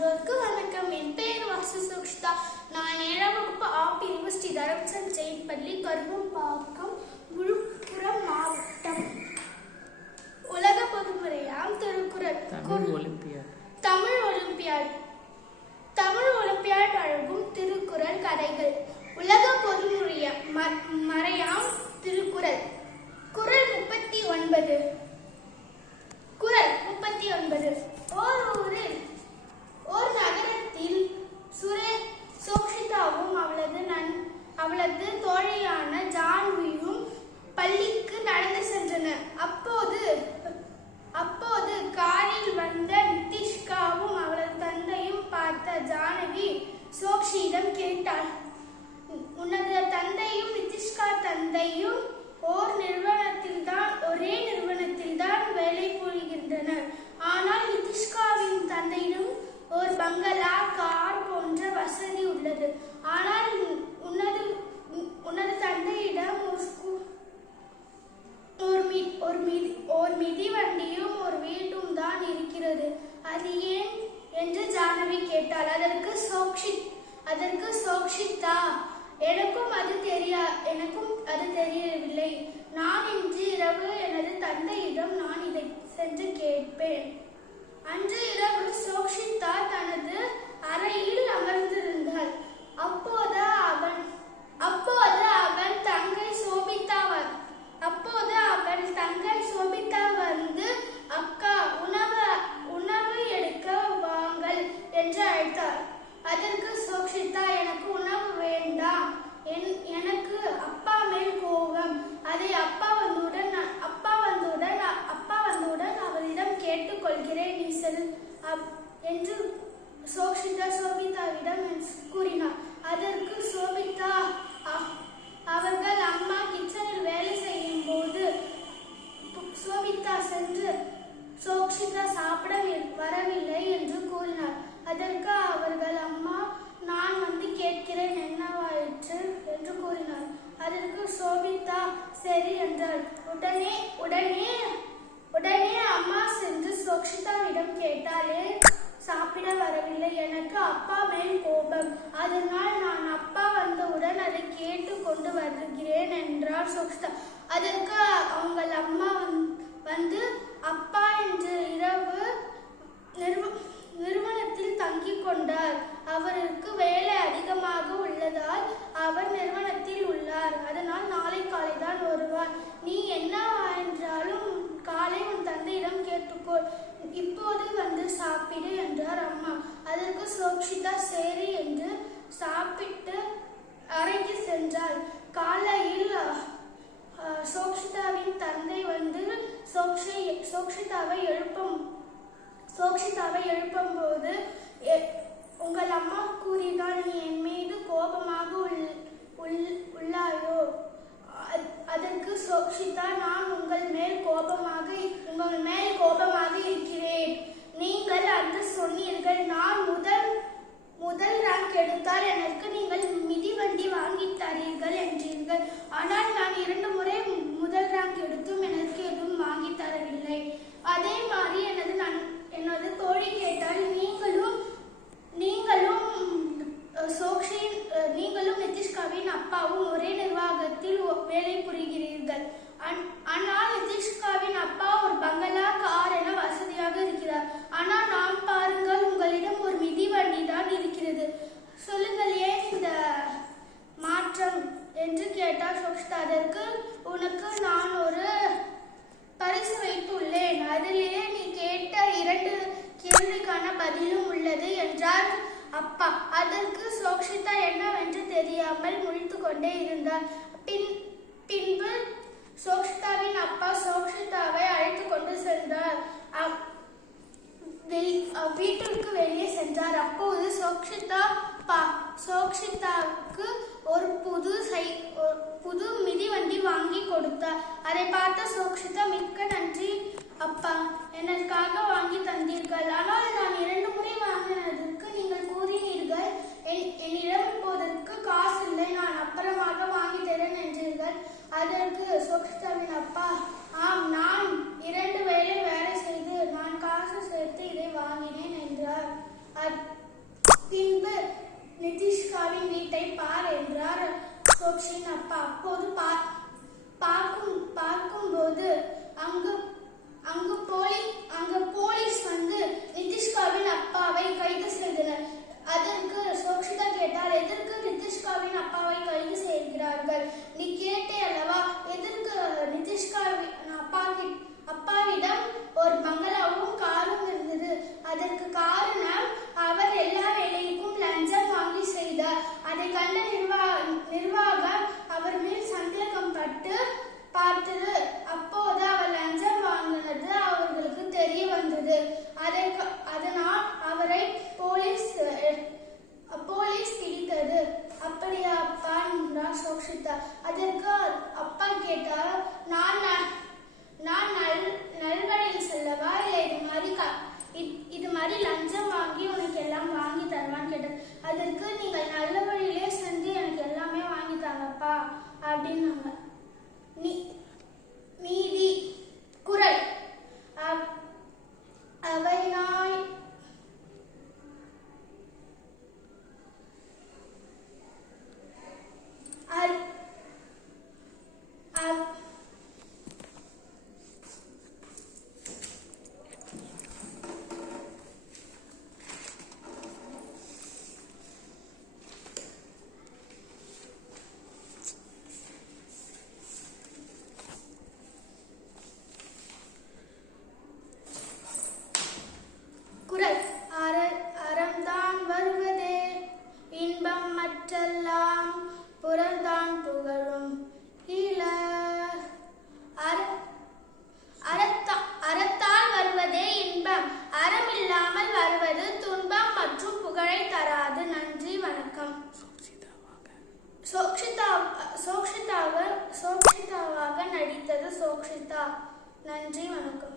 சான்றோர்க்கு வணக்கம். என் பெயர் வாசு சுக்ஷிதா. நான் 7ஆம் வகுப்பு ஆ பிரிவு ஸ்ரீ தரம்சந்த் ஜெயின் பள்ளி, கருவம்பாக்கம், விழுப்புரம் மாவட்டம். உலக பொதுமுறையாம் திருக்குறள். தமிழ் ஒலிம்பியாட் அழகும் திருக்குறள் கதைகள். உலக பொதுமுறையாம் திருக்குறள். குறள் 39. ஓர் ஊரில் ஓர் நகரத்தில் சோக்ஷிதாவும் அவளது தோழியான ஜான்வியும் பள்ளிக்கு நடந்து சென்றனர். அப்போது காரில் வந்த நிதிஷ்காவும் அவளது தந்தையும் பார்த்த ஜானவி சோக்ஷியிடம் கேட்டாள், உனது தந்தையும் நிதிஷ்கா தந்தையும் ஒரே நிறுவனத்தில்தான் வேலை புரிகின்றனர். ஆனால் நிதிஷ்காவின் தந்தையிடம் ஒரு பங்களா, கார் போன்ற வசதி உள்ளது. ஆனால் உனது தந்தையிடம் ஒரு மிதிவண்டியும் ஒரு வீடும் தான் இருக்கிறது. அது ஏன் என்று ஜானவி கேட்டாள். அதற்கு சோக்ஷிதா, எனக்கும் அது தெரியவில்லை. நான் இன்று இரவு எனது தந்தையிடம் நான் இதை சென்று கேட்பேன். அன்று இரவு சோக்ஷிதா தனது அறையில் அமர்ந்திருந்தாள். அப்போது அவன் தங்கை சோபிதா வந்து, அக்கா, உணவு எடுக்க வாங்கள் என்று அழைத்தார். அதற்கு சோக்ஷிதா, எனக்கு உணவு வேண்டாம், எனக்கு அப்பா மேல் கோபம். அதை அப்பா வந்தவுடன் அவரிடம் கேட்டுக் கொள்கிறேன், நீ செல் என்று சோக்ஷிதா சோபிதாவிடம் கூறினார். அதற்கு சோபிதா, அவர்கள் அம்மா கிச்சனில் வேலை செய்யும் போது சோபிதா சென்று சோக்ஷிதா சாப்பிட வரவில்லை என்று கூறினார். அதற்கு அவர்கள் அம்மா, நான் வந்து கேட்கிறேன், என்னவாயிற்று என்று கூறினார். அதற்கு சோபிதா சரி என்றாள். உடனே அம்மா சென்று சோக்ஷிதாவிடம் கேட்டாலே சாப்பிட வரவில்லை, எனக்கு அப்பா மேல் கோபம், அதனால் நான் அப்பா வந்தவுடன் அதை கேட்டு கொண்டு வருகிறேன் என்றார் சோக்ஷிதா. அதற்கு அவங்கள் அம்மா வந்து, அப்பா இன்று இரவு நிறுவனத்தில் தங்கிக் கொண்டார். அவருக்கு வேலை அதிகமாக உள்ளதால் அவர் நிறுவனத்தில் உள்ளார். அதனால் நாளை காலை தான் வருவார். நீ என்னவென்றாலும் காலை உன் தந்தையிடம் கேட்டுக்கொள், இப்போது வந்து சாப்பிடு என்றார் அம்மா. அதற்கு சோக்ஷிதா சரி என்று சாப்பிட்டு அறைக்கு சென்றாள். காலையில் சோக்ஷிதாவின் தந்தை வந்து சோக்ஷிதாவை எழுப்பும் போது, உங்கள் அம்மா கூறினால் நீ என் மீது கோபமாக உள்ளாயோ? அதற்கு சோக்ஷிதா, நான் உங்கள் மேல் கோபமாக இருக்கிறேன். நீங்கள் அன்று சொன்னீர்கள், நான் முதல் ரேங்க் எடுத்தால் எனக்கு நீங்கள் மிதிவண்டி வாங்கி தரீர்கள் என்றீர்கள். ஆனால் நான் 2 முறை முதல் ரேங்க் எடுத்தும் எனக்கு எதுவும் வாங்கி தரவில்லை. அதே மாதிரி எனது தோழி கேட்டால், நீங்களும் நிதிஷ்காவின் அப்பாவும் ஒரே நிர்வாகத்தில் வேலை புரிகிறீர்கள். ஆனால் நிதிஷ்காவின் அப்பா ஒரு பங்களா, கார் என வசதியாக இருக்கிறார். ஆனால் நாம் பாருங்கள், உங்களிடம் ஒரு மிதிவண்டி தான் இருக்கிறது. சொல்லுங்கள், ஏன் இந்த மாற்றம் என்று கேட்டார் சோக்ஷிதா. அதற்கு, உனக்கு நான் ஒரு பரிசு வைத்துள்ளேன், அதிலேயே நீ கேட்ட 2 கேள்விக்கான பதிலும் உள்ளது என்றார் அப்பா. அதற்கு சோக்ஷிதா என்னவென்று தெரியாமல் முழித்துக் கொண்டே இருந்தார். பின்பு சோக்ஷிதாவின் அப்பா சோக்ஷிதாவை அழைத்து கொண்டு சென்றார். வீட்டிற்கு வெளியே சென்றார். அப்போது சோக்ஷிதாவுக்கு ஒரு புது மிதிவண்டி வாங்கி கொடுத்தார். அதை பார்த்த சோக்ஷிதா, மிக்க நன்றி அப்பா, எனக்காக வாங்கி தந்தீர்கள். ஆனால் நான் 2 முறை வாங்கினதற்கு நீங்கள் கூறினீர்கள், என்னிடம் இப்போதற்கு காசு இல்லை, நான் அப்புறமாக வாங்கி தரேன் என்றீர்கள். அதற்கு சோக்ஷிதாவின் அப்பா, ஆம், நான் 2 வேலை செய்து நான் காசு சேர்த்து இதை வாங்கினேன் என்றார். பின்பு நிதிஷ்காவின் வீட்டை பார் என்றார் சோக்ஷியின் அப்பா. அப்போது பார்க்கும்போது அங்கு போலீஸ் வந்து நிதிஷ்காவின் அப்பாவை கைது செய்தனர். அதற்கு சோக்ஷிதா கேட்டார், எதற்கு நிதிஷ்காவின் அப்பாவை கைது செய்கிறார்கள்? நீ கேட்டே அல்லவா? எதற்கு நிதிஷ்காவின் அப்பாவிடம் ஒரு பங்களாவும் காரும் இருந்தது. அதற்கு காரணம் அவர் எல்லா வேலைக்கும் லஞ்சம் வாங்கி செய்தார். அதை கண்ட நிர்வாகம் அவர் மேல் சந்தேகம் பட்டு பார்த்தது. அப்போது அவர் லஞ்சம் வாங்கினது அவர்களுக்கு தெரிய வந்தது. அதனால் அவரை போலீஸ் பிடித்தது. அப்படியா அப்பா என்றார் சோக்ஷிதா. அதற்கு அப்பா கேட்டார், நான் நல்வழியில் செல்லவா, இல்லை இது மாதிரி லஞ்சம் வாங்கி உனக்கு எல்லாம் வாங்கி தருவான்னு கேட்டார். அதற்கு நீங்கள் நல்ல வழியிலே சென்று எனக்கு எல்லாமே வாங்கி தாங்கப்பா அப்படின்னாங்க. நீதி குரல். அவை நாய் குரல். அறம்தான் வருவதே இன்பம், மற்றெல்லாம் புறம்தான் புகழும் இல. அறத்தால் வருவதே இன்பம், அறமில்லாமல் வருவது துன்பம் மற்றும் புகழை தராது. நன்றி, வணக்கம். சோக்ஷிதாவாக நடித்தது சோக்ஷிதா. நன்றி, வணக்கம்.